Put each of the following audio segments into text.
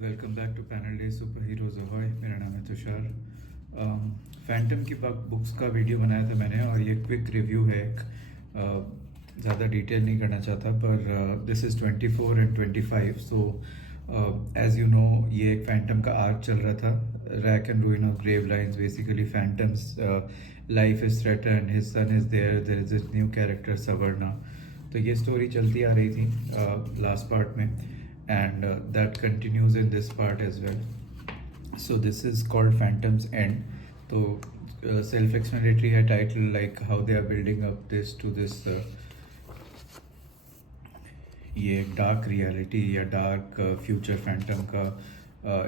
Welcome back to panel de super heroes ahoy. मेरा नाम है तुषार। फैंटम की बुक्स का वीडियो बनाया था मैंने और ये क्विक रिव्यू है। ज़्यादा डिटेल नहीं करना चाहता पर this is 24 and 25। So as you know ये एक फैंटम का आर्क चल रहा था। Rack and ruin of grave lines, basically Phantom's life is threatened, his son is there is this new character सवर्णा। तो ये स्टोरी चलती आ रही थी लास्ट पार्ट में, and that continues in this part as well. So this is called Phantom's End. So self-explanatory है title, like how they are building up this to this ये डार्क रियलिटी या dark future Phantom का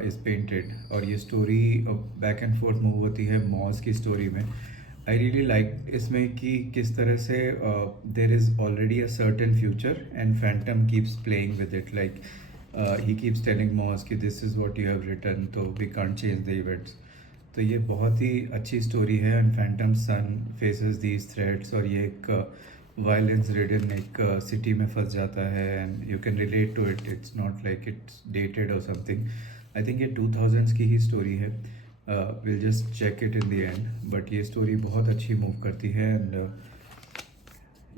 is painted. और ये story back and fourth move होती है मॉज की स्टोरी में। आई रियली लाइक इसमें कि किस तरह से there is already a certain future and Phantom keeps playing with it, like he keeps telling Mozz कि this is what you have written, तो we can't change the events. तो ये बहुत ही अच्छी स्टोरी है and Phantom son faces these threats. और ये एक वायलेंस रिडन एक सिटी में फंस जाता है and you can relate to it. It's not like it's dated और समथिंग। आई थिंक ये 2000s की ही स्टोरी है। Will just check it in the end, but ये स्टोरी बहुत अच्छी मूव करती है एंड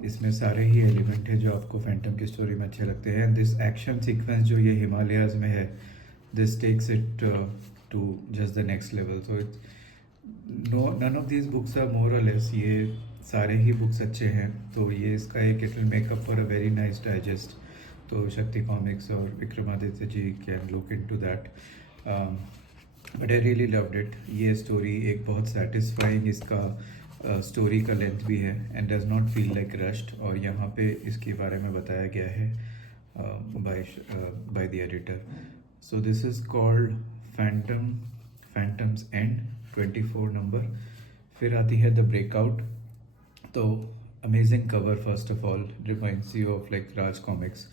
इसमें सारे ही एलिमेंट हैं जो आपको फैंटम की स्टोरी में अच्छे लगते हैं। दिस एक्शन सीक्वेंस जो ये हिमालयाज़ में है, this takes it to just the next level. So it's no none of these books are more or less, ये सारे ही बुक्स अच्छे हैं। तो ये इसका एक it will make up for a very nice digest. तो शक्ति कॉमिक्स और Vikramaditya ji can look into that but. बट आई रियली लव्ड इट। ये स्टोरी एक बहुत सेटिस्फाइंग इसका स्टोरी का लेंथ भी है and does not feel like rushed. और यहाँ पे इसके बारे में बताया गया है by the editor. So this is called Phantoms and 24 number. फिर आती है द ब्रेकआउट। तो amazing cover, first of all reminds you of like राज कॉमिक्स।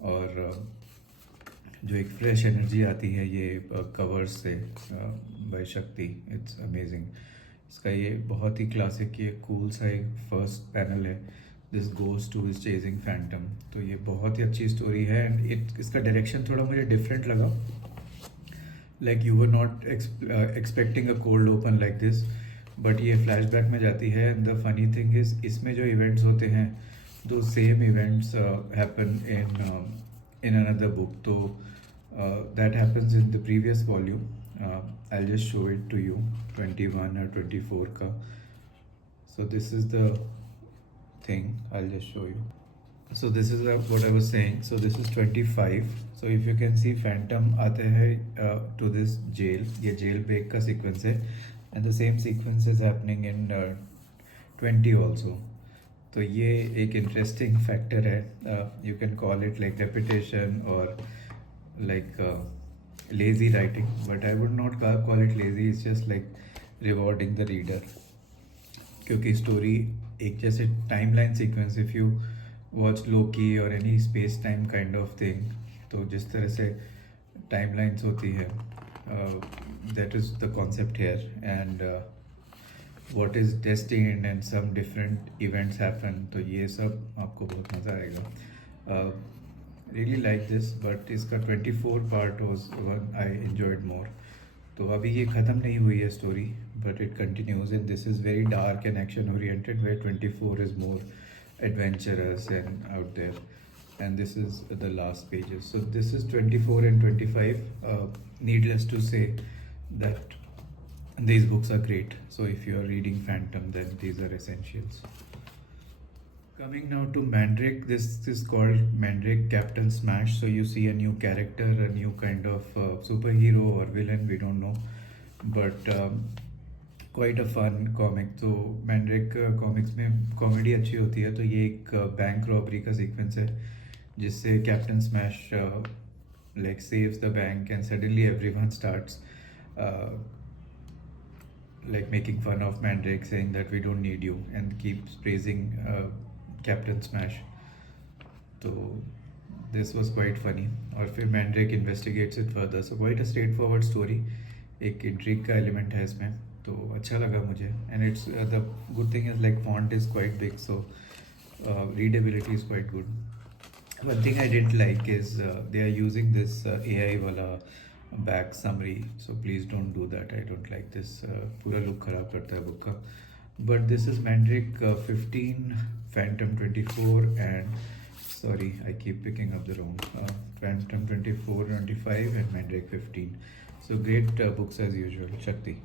और जो एक फ्रेश एनर्जी आती है ये कवर्स से बाय शक्ति, इट्स अमेजिंग। इसका ये बहुत ही क्लासिक, ये कूल सा एक फर्स्ट पैनल है, this goes two is chasing Phantom. तो ये बहुत ही अच्छी स्टोरी है एंड इसका डायरेक्शन थोड़ा मुझे डिफरेंट लगा। Like you were not expecting a cold open like this, but ये फ्लैशबैक में जाती है and the funny thing is इसमें जो इवेंट्स होते हैं दो same events happen in another book. तो that happens in the previous volume. I'll just show it to you, 21 or 24 का। So this is the thing, I'll just show you. So this is what I was saying. So this is 25. So if you can see Phantom आते हैं to this jail, ये jail break का sequence है and the same sequence is happening in 20 also. तो ये एक interesting factor है। You can call it like repetition or like lazy writing, but I would not call it lazy. It's just like rewarding the reader, क्योंकि story एक जैसे timeline sequence, if you watch Loki और any space time kind of thing, तो जिस तरह से timelines होती है that is the concept here and what is destined and some different events happen. तो ये सब आपको बहुत मज़ा आएगा। रियली लाइक दिस, बट इसका 24 part was one I enjoyed more. तो अभी ये ख़त्म नहीं हुई है story, but it continues and this is very dark and action oriented, where 24 is more adventurous and out there, and this is the last pages. So this is 24 and 25. Needless to say that these books are great. So if you are reading Phantom, then these are essentials. Coming now to Mandrake, this is called Mandrake Captain Smash. So you see a new character, a new kind of superhero or villain, we don't know, but quite a fun comic. तो Mandrake comics में कॉमेडी अच्छी होती है। तो ये एक bank robbery का सीक्वेंस है जिससे captain smash like saves the bank and suddenly everyone starts like making fun of Mandrake, saying that we don't need you, and keeps praising Captain Smash. So this was quite funny. और फिर Mandrake investigates it further. So quite a straightforward story. एक intrigue का element है इसमें, तो अच्छा लगा मुझे। And it's the good thing is like font is quite big, so readability is quite good. One thing I didn't like is they are using this AI wala back summary. So please don't do that. I don't like this. पूरा look खराब करता है book का. But this is Mandrake 15, Phantom 24, and sorry, I keep picking up the wrong. Phantom 24, 25, and Mandrake 15. So great books as usual. Shakti.